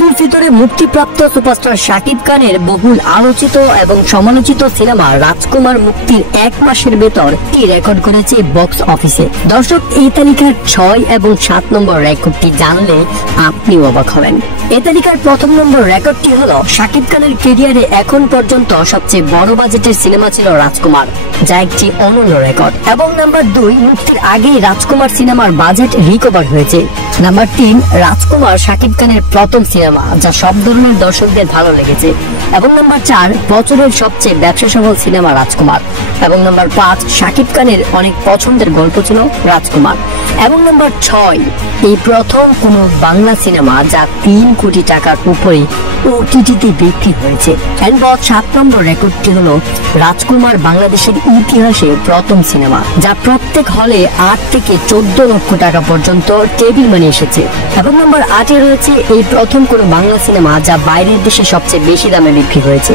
ঈদুল ফিতরে মুক্তিপ্রাপ্ত সুপারস্টার শাকিব খানের বহুল আলোচিত এবং সমালোচিত সিনেমা রাজকুমার মুক্তির 1 মাসের ভেতর কি রেকর্ড করেছে বক্স অফিসে। দর্শক, এই তালিকার 6 এবং 7 নম্বর রেকর্ডটি জানলে আপনি অবাক হবেন। এই তালিকার প্রথম নম্বর রেকর্ডটি হলো শাকিব খানের ক্যারিয়ারে এখন পর্যন্ত সবচেয়ে বড় বাজেটের সিনেমা ছিল রাজকুমার, যা একটি অনন্য রেকর্ড। এবং নাম্বার 2, মুক্তির আগেই রাজকুমার সিনেমার বাজেট রিকভার হয়েছে। নাম্বার 3, রাজকুমার শাকিব খানের প্রথম সিনেমা, যা সব ধরনের দর্শকদের ভালো লেগেছে। এবং নাম্বার 4, বছরের সবচেয়ে ব্যবসা সফল সিনেমা রাজকুমার। এবং নাম্বার 5, শাকিব খানের অনেক পছন্দের গল্প ছিল রাজকুমার। এবং নাম্বার 6, এই প্রথম কোন বাংলা সিনেমা যা 3 কোটি টাকার উপরে ওটিটিতে বিক্রি হয়েছে। এরপর 7 নম্বর রেকর্ডটি হলো রাজকুমার বাংলাদেশের ইতিহাসে প্রথম সিনেমা, যা প্রত্যেক হলে 8 থেকে 14 লক্ষ টাকা পর্যন্ত টেবিল মানি এসেছে। এবং নাম্বার 8 রয়েছে এই প্রথম কোন বাংলা সিনেমা যা বাইরের দেশে সবচেয়ে বেশি দামে বিক্রি হয়েছে।